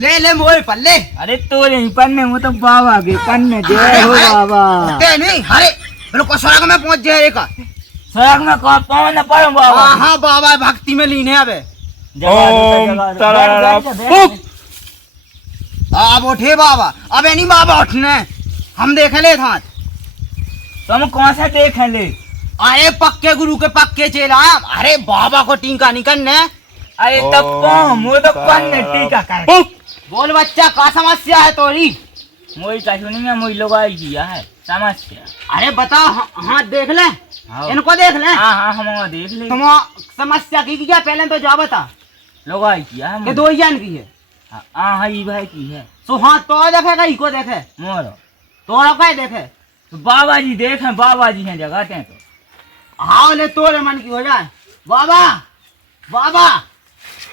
ले ले मोए पल्ले। अरे तो नहीं पन्ने वो तो बाबा के पन्ने जय हो बाबा। ते नहीं अरे बिल्कुल स्वर्ग में पहुंच जाए एक स्वर्ग में कौन पवन न पड़ो बाबा। हाँ बाबा भक्ति में लीन है अबे। अब उठे बाबा। अबे नहीं बाबा उठने हम देख ले था। तुम कौन सा देख ले? अरे पक्के गुरु के पक्के चेला। अरे बाबा को टीका नहीं करने। अरे तब वो तो पन्ने टीका कर। बोल बच्चा का समस्या है तोरी? मोई का नहीं है मोई लोग आई किया है समस्या। अरे बता हाथ देख ले इनको देख ले। हाँ हम देख ले। तुम समस्या की क्या पहले तो जा बता। लोग आई किया है कि दो जान की है। हाँ ये भाई की है। तो हाथ तो देखेगा ही को देखे मोरो तोरा क्या देखे तो बाबा जी देखे बाबा जी हैं जगाते हैं तो हाँ ले तोरे मन की हो जाए। बाबा बाबा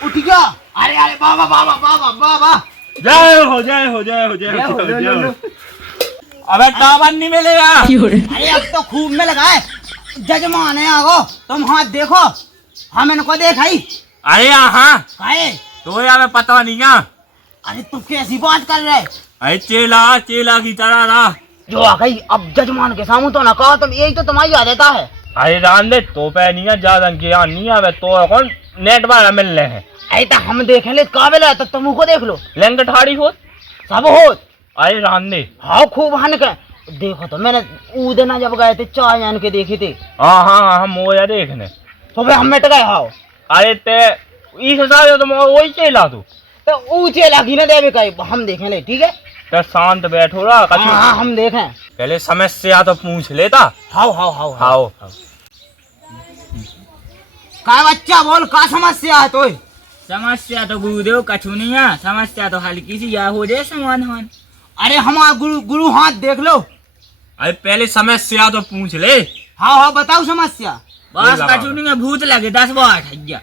उठ गया। अरे अरे बाबा बाबा बाबा बाबा जय हो जय हो जय हो जय हो जय हो। अबे टावन नहीं मिलेगा। अरे अब तो खूब में लगाए जजमान है आगो। तुम हाथ देखो हम इनको देखाई। अरे हाँ काहे तो यार पता नहीं क्या। अरे तू कैसी बात कर रहे? अरे चेला चेला की तरह रहा जो आ गई अब जजमान के सामने तो ना कहो तुम यही तो तुम्हारी आदत है। अरे रान दे तो पे नहीं है ज्यादा ज्ञान नहीं है तो कौन नेट वाला मिल रहे हैं। अरे तो हम देखे ले काबिल है तो तुम को देख लो लेंगे ठाड़ी हो सब हो। अरे रान दे हाँ खूब हन के देखो तो मैंने ऊदना जब गए थे चाय जान के देखे थे। हाँ हम वो या देखने तो फिर हम मिट गए। हाँ अरे ते इस हिसाब तुम वही चेला तू तो ऊंचे लगी ना देवे कहीं हम देखें ले ठीक है। तो शांत बैठो रहा हाँ हम देखें। पहले समस्या तो पूछ लेता। हाउ हाउ हाउ हाउ का बच्चा बोल का समस्या है तो? समस्या तो गुरुदेव कछु नहीं है। समस्या तो हल्की सी या हो जाए समाधान। अरे हमारा गुरु गुरु हाथ देख लो। अरे पहले समस्या तो पूछ ले। हाँ हाँ बताओ समस्या। बस कछु नहीं है भूत लगे 10 बार ठगिया।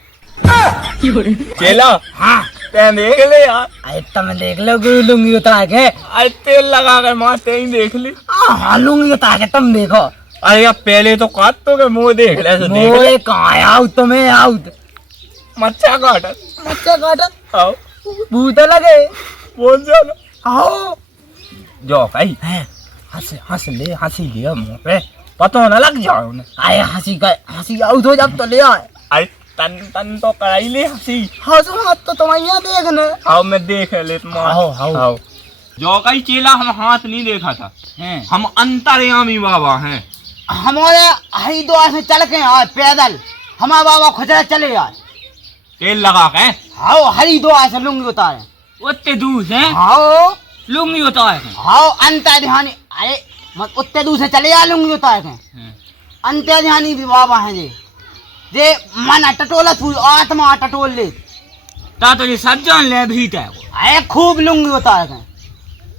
चेला हाँ ते देख ले यार। अरे तुम देख लो गुरु लुंगी उतार के। अरे तेल लगा कर माँ ते ही देख ली। हाँ लुंगी उतार के तुम देखो। अरे यार पहले तो काट तो के मुंह देख ले तो देख ले। मोए कहाँ आउट तुम्हें आउट मच्छा काट मच्छा काटा आओ भूत लगे बोल जाना आओ जो भाई हंस ले हंसी लिया मुंह पे पता ना लग जाओ उन्हें। अरे हंसी आउट हो जब तो ले आए। अरे तन तन तो कराई ले हंसी। हंसो हाथ तो तुम्हारे यहाँ देखने। आओ मैं देख ले तुम आओ जो कई चेला हम हाथ नहीं देखा था। हम अंतर्यामी बाबा हैं। हमारे हरिद्वार से चल के आए पैदल हमारा बाबा खुजरा चले आए। तेल लगा के हाँ हरिद्वार से लुंगी उतारे। उतने दूर से हाँ लुंगी उतार के। हाँ अंतर्ध्यानी। अरे मत उतने दूर से चले आ लुंगी उतार के। अंतर्ध्यानी भी बाबा हैं जे मन टटोला तू आत्मा टटोल ले ता तो ये सब जान ले भीत है। अरे खूब लुंगी उतार के।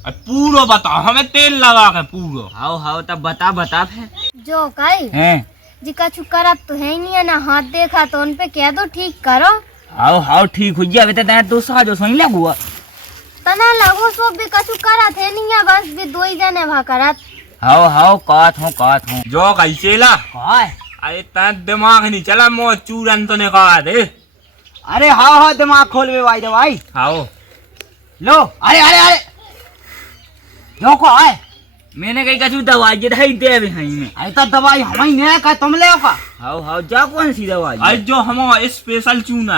पूरा बता हमें तेल लगा के पूरा। हाउ तब बता फिर। जो काई हैं जी कछु करत तो है ही नहीं है ना हाथ देखा तो उन पे कह दो ठीक करो। हाउ ठीक हो गया बेटा तेरे दोस्त जो सही लगुआ तना लगो सो भी कछु करत है नहीं है बस भी दो ही जने भा करत। हाउ कात हूँ जो कई चेला काय अरे तेरा दिमाग नहीं चला मो चूरन तो निकाल दे। अरे हाँ दिमाग खोल वे भाई दवाई आओ लो। अरे अरे अरे जो को आए मैंने कही कछु दवाई जे ढाई दे भी हई में। अरे तो दवाई हमारी नहीं का तुम ले का। हाउ जा कौन सी दवाई? आज जो हमारा स्पेशल चूना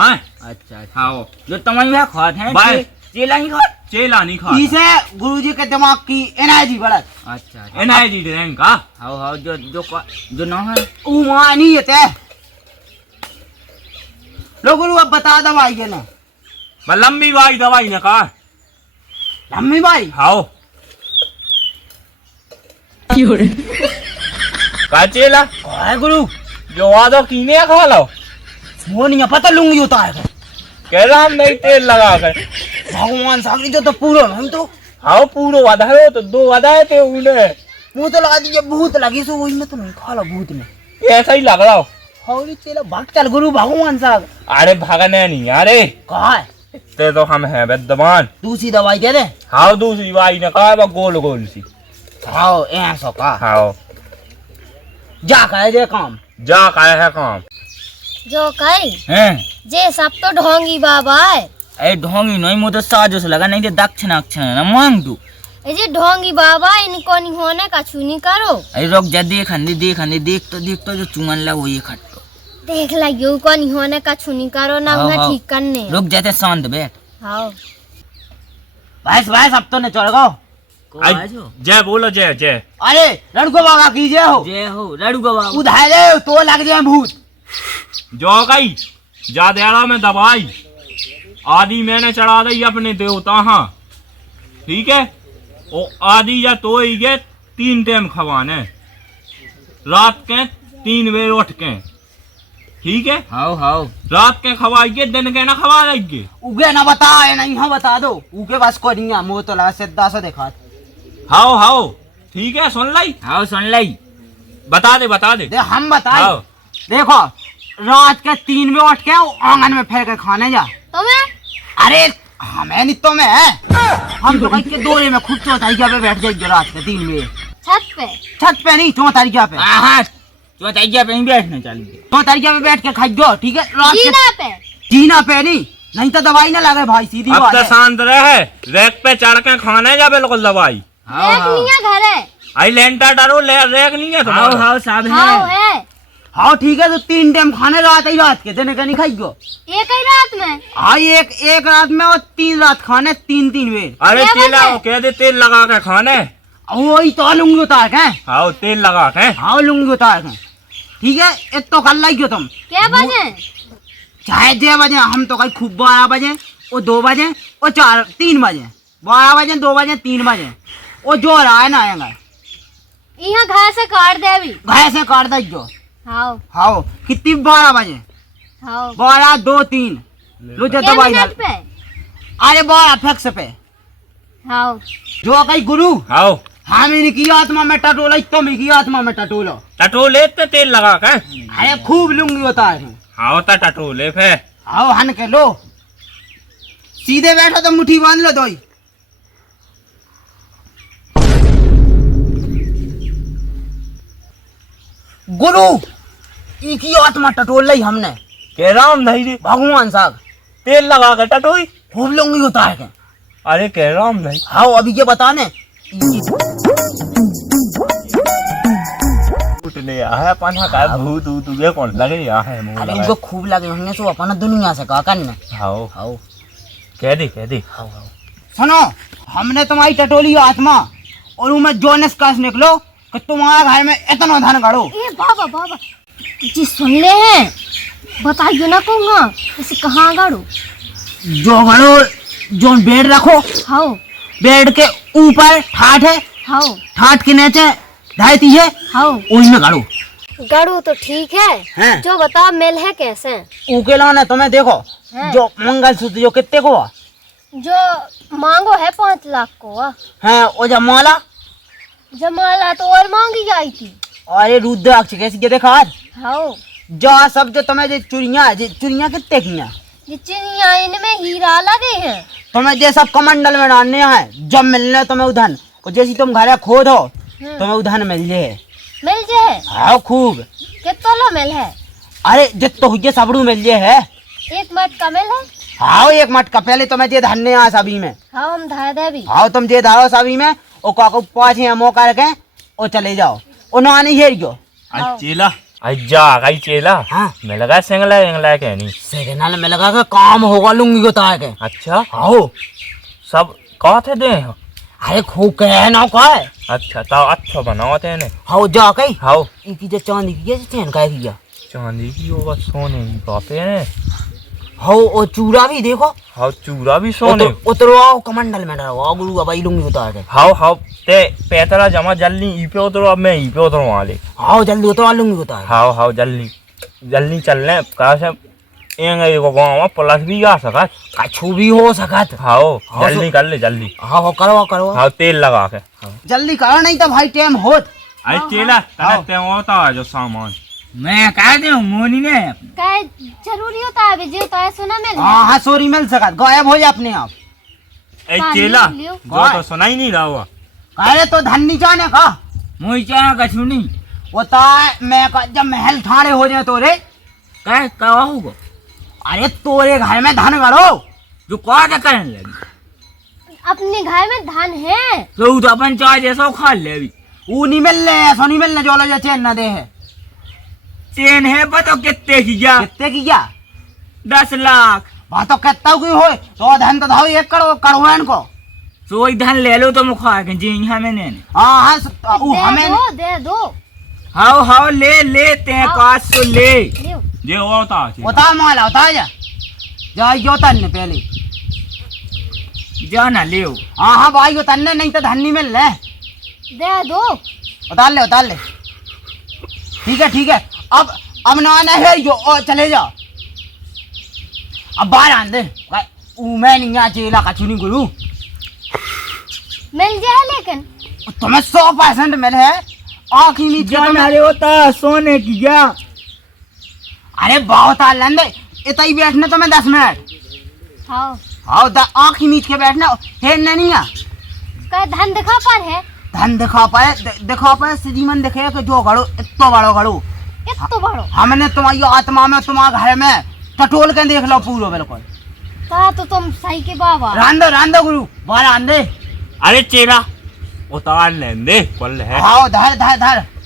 है। अच्छा आओ जो तुम्हारी यहाँ खात है बाय। चेला ही खात। चेला नहीं खा इसे गुरुजी के दिमाग की एनर्जी बढ़त। अच्छा एनर्जी ड्रिंक का हाउ जो ना है वहाँ नहीं है लो गुरु अब बता दवाई के ना। मैं लंबी वाली दवाई ने कहा लम्मी भाई आओ का चेला काय गुरु जो आदो कीने खा लो वो नहीं है पता लुंगी उतार के। कह रहा हम नहीं तेल लगा कर भगवान सागरी जो तो पूरा हम तो हाँ पूरा वादा है तो 2 वादा थे उन्हें मुँह तो लगा दीजिए भूत लगी सो वही में तो नहीं खा लो भूत में। ऐसा ही लग रहा हो। हौली चेला भाग चल गुरु भगवान साहब। अरे भागने नहीं अरे कहा है ते तो हम है विद्वान। दूसरी दवाई दे दे। हाँ दूसरी वाई ने कहा गोल गोल सी। हाँ ऐसा का हाँ जा कहे जे काम जा का है काम जो काई हैं जे सब तो ढोंगी बाबा है अरे ढोंगी नहीं मुझे तो साजो से लगा नहीं तो दक्षिण अक्षण ना मांग तू। ये ढोंगी बाबा इनको नहीं होने कछु नहीं करो। अरे रुक जा देख देख तो जो चुमन लगा वो ये खट्टो देख लगियो को नहीं होने कछु नहीं करो ना हाँ, मैं हाँ। ठीक करने। रुक जाते शांत बैठ। हाँ भैंस अब तो ने चढ़ गो। जय बोलो जय जय। अरे लड़को बाबा की जय हो। जय हो लड़ू बाबा। उधार ले तो लग जाए भूत। जो गई जा देड़ा में दवाई आदि मैंने चढ़ा दी अपने देवता हाँ ठीक है। ओ आदि या तो ही गए 3 टाइम खवाने रात के 3 बजे उठ के ठीक है। हाउ रात के खवाइए दिन के ना खवा देंगे। उगे ना बता नहीं हाँ बता दो उगे बस को नहीं मुँह तो लगा सीधा सा देखा। हाउ ठीक है सुन लाई। हाउ सुन लाई बता दे दे हम बताए। हाउ। देखो रात के 3 बजे उठ के आंगन में फेर के खाने जा। तुम्हें अरे हमें नहीं तो मैं हम तो कहीं के दोरे में खुद 4 तारीख पे बैठ जाएंगे रात के 3 बजे छत पे नहीं 4 तारीख पे। हाँ तो तैया पे ही बैठने चलिए 4 तारीख पे बैठ के खाई दो ठीक है। रात के जीना पे जीना पे नहीं तो दवाई ना लगे भाई सीधी अब बात तो है। शांत रहे रैक पे चढ़ के खाने जा बिल्कुल दवाई। एक नहीं है घर है। आई लेंटर डरो रैक नहीं है तुम्हारा। हाउ सब हाँ है। है हाँ ठीक है तो 3 टाइम खाने रात के दिन का नहीं खाइयो। एक ही रात में। हाँ एक रात में और 3 रात खाने 3 बजे। अरे क्या चेला बात है? वो कह दे तेल लगा के खाने। वही तो लूंगी उतार के। हाँ तेल लगा के। हाँ लूंगी उतार के ठीक है। एक तो कर लाइयो तुम क्या बजे? चाहे 6 बजे हम तो कहीं खूब 12 बजे और 2 बजे और 3 बजे 12 बजे 2 बजे 3 बजे वो जो रहा है ना आएगा यहाँ घर से काट दे अभी। घर से काट दो। हाँ हाँ कितनी 12 बजे हाँ 12 2 3 लो जो क्या दवाई मिनट पे? अरे 12 फिक्स पे हाँ जो कहीं गुरु हाँ हम इनकी आत्मा में टटोला तुम इनकी आत्मा में टटोलो। टटोले ते तेल लगा के। अरे खूब लूंगी होता है। हाँ तो टटोले फे। हाँ हन के लो सीधे बैठो तो मुट्ठी बांध लो दोई। गुरु इनकी आत्मा टटोल ली हमने कह रहा हूँ नहीं रे भगवान साहब तेल लगा के टटोई। खूब लूंगी होता है। अरे कह रहा हूँ नहीं। हाँ अभी ये बताने उठने है पन्हा का भूत तुझे कौन लगे है मुंह अरे लगा। इनको खूब लगे होंगे सो अपना दुनिया से कहा करने। हाँ हाँ कह दे सुनो हमने तुम्हारी टटोली आत्मा और उनमें जोनेस काश निकलो कि तुम्हारा घर में इतना धन गड़ो। ए बाबा जी सुन ले हैं बताइए ना कहूँगा इसे कहाँ गाड़ू? जो गड़ो जो बेड रखो हाँ बेड के ऊपर ठाठ है हाँ ठाठ के नीचे धायती है हाँ उसमें गड़ो। गाड़ू तो ठीक है हैं? जो बता मेल है कैसे? उकेला ने तुम्हें देखो हैं? जो मंगलसूत्र जो कितने को हुआ जो मांगो है 5 लाख को है वो जब माला जमाला तो और मांगी जाई थी। और ये रुद्राक्ष कैसी के देखा हाँ जो सब जो तुम्हें जो चुड़िया कितने की हैं? ये चिड़िया इनमें हीरा लगे हैं। तुम्हें ये सब कमंडल में डालने हैं जब मिलने तुम्हें उधन और जैसी तुम घर खोद हो तुम्हें उधन मिल जाए। मिल जाए हाँ खूब। कितना मिल है? अरे जित तो हुई सबड़ू मिल जाए है। 1 मट का मिल है। हाँ 1 मटका पहले तुम्हें जे धन्य यहाँ सभी में। हाँ हम धार दे भी। हाँ तुम जे धारो सभी में और काको 5 मौका रखे और चले जाओ और ना नहीं हेरियो। हाँ। चेला जा गई चेला। हाँ मैं लगा सेंगला के नहीं सिग्नल में लगा के काम होगा लूंगी को तार के। अच्छा हाँ सब कहा थे दे। अरे खूब कहे ना का है। अच्छा तो अच्छा बनाओ थे ने। हाँ जा कही हाँ इनकी जो चांदी की है चैन का किया। चांदी की होगा सोने की बातें हैं। हाँ और चूड़ा भी देखो हाँ चूरा भी सोने। उतरवाओ कमंडल में डरवाओ गुरु बाबा लूंगी को तार के। हाँ ते पैतरा जमा जल्दी ई पे उतरो अब मैं ई पे उतरो वाले। हाँ जल्दी उतरवा लूंगी को तार। हाँ जल्दी चल रहे कहा से एंगे गाँव में प्लस भी आ सकत कछु भी हो सकत। हाँ हाँ, जल्दी कर ले जल्दी। हाँ करो हाँ तेल लगा के। जल्दी करो नहीं तो भाई टाइम होत। अरे चेला तने होता है जो सामान मैं कह दे मोनी ने क्या जरूरी होता है विजय होता है सुना मिल हाँ हाँ सॉरी मिल सकत गायब हो जा अपने आप। ए पानी चेला लियो। जो तो सुना ही नहीं रहा हुआ। अरे तो धन नहीं जाने का मोई चाना कछु नहीं होता है मैं जब महल ठाणे हो जाए तोरे कह होगा। अरे तोरे घर में धन गड़ो जो कौन करने लगी अपने घर में धान है। तो तो अपन चाय जैसा खा ले अभी। वो नहीं मिल रहे, ऐसा नहीं मिलने जो लो चैन ना दे है। चेन है बता कितने की क्या? कितने की क्या? 10 लाख। वहाँ तो कितना की हो तो धन तो धाओ 1 करोड़ करोड़ इनको। तो वही धन ले लो तो मुखा के जी हमें ने। हाँ हाँ वो हमें दे दो। हाओ हाओ ले ते 500 ले। लियो। ये होता उतार माला उतार जा यो तन्ने पहले। जाना ले। हाँ हाँ भाई यो तन्ने नहीं तो धन नहीं मिल रहे। दे दो। उतार ले। ठीक है अब ना आना है जो चले जाओ। अब बाहर आन दे। मैं नहीं यहाँ चेला का चुनी गुरु। मिल जाए लेकिन तुम्हें 100% मिल है। आँखी नीचे जाना रे होता सोने की क्या? अरे बहुत आनंद है। इतना ही बैठने तो मैं 10 मिनट। हाँ हाँ आँखी नीच के बैठना है नहीं है। का धन दिखा पर है। धन दिखा पाए श्रीमन दिखे कि जो घड़ो इतना बड़ो घड़ो इतना बड़ो। हमने तुम्हारी आत्मा में तुम्हारे घर में टटोल के देख लो पूरा बिल्कुल। कहा तो तुम सही के बाबा। रांदो गुरु बाहर आन दे। अरे चेला उतार लें दे पल है। हाँ धर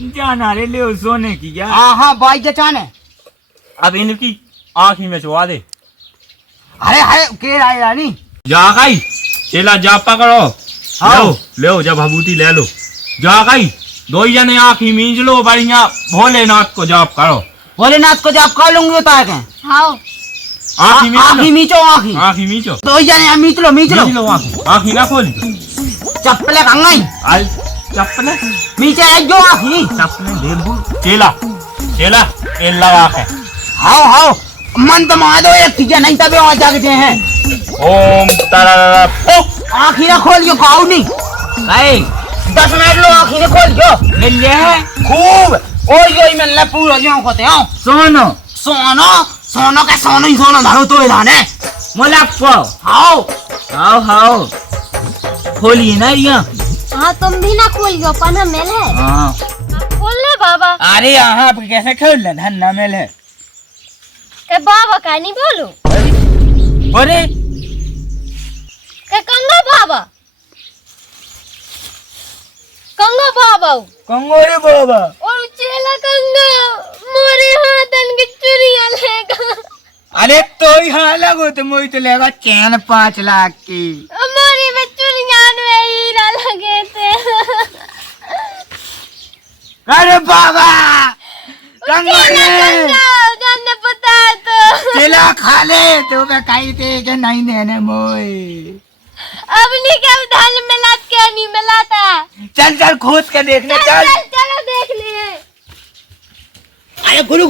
जाना रे ले सोने की क्या? हाँ बाई जचाने। अब इनकी आँखी में चुवा दे। अरे के आए रानी जा गई चेला जा पकड़ो। हाँ। ले जब भभूति ले लो। जा गई 2 जने आँखी मींज लो बढ़िया भोलेनाथ को जाप करो। भोलेनाथ को जाप कर लूंगी होता है। हाँ आँखी मीचो आँखी मीचो 2 जने मीच लो आँखी ना खोली चप्पले खंगाई आई चप्पले मीचे है जो आँखी चप्पले दे दो। चेला तेल लगा के हाँ मन तो मार दो एक चीज नहीं तभी वहाँ जागते हैं। ओम तरर आँखी ना खोलियो खाओ नहीं। 10 मिनट लो आँखी ने खोलियो। मिल ले है खूब और यो ही मिलना पूरा जो होते हैं। सोनो का सोनो ही सोनो धारो तो धाने मुलाक्को। हाओ खोलिए ना रिया। हाँ तुम भी ना खोलियो पर हम मिल है। हाँ खोल ले बाबा। अरे यहाँ आप कैसे खोल ले धन ना मिल है। के बाबा का नहीं बोलो। अरे के कंगा बाबा कंगोरे बाबा और चेला कंगा मोरे हाथन की चुरिया लेगा। अरे तो यहाँ लगो तो मोई तो लेगा चैन 5 लाख की। हमारी में चुरिया में हीरा लगे थे। अरे बाबा कंगोरे जाने पता तो चेला खा ले तो मैं कही थे कि नहीं देने मोई। अब नहीं क्या धान मिला क्या नहीं मिला था। चल खोज के देखने चल। चलो देख ले। अरे गुरु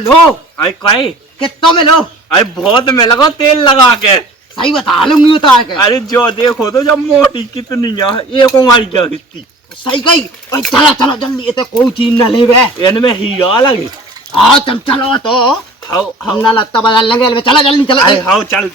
लो आई काई कितनों में लो। अरे बहुत में लगा तेल लगा के सही बता लूंगी होता है। अरे जो देखो तो जब मोटी कितनी एक उंगली क्या कितनी सही कही चलो जल्दी ये तो कोई चीज न ले बे। इनमें हीरा लगे। हाँ तुम चलो तो हाउ हम ना लत्ता बदल लेंगे। चलो जल्दी चलो। हाउ चल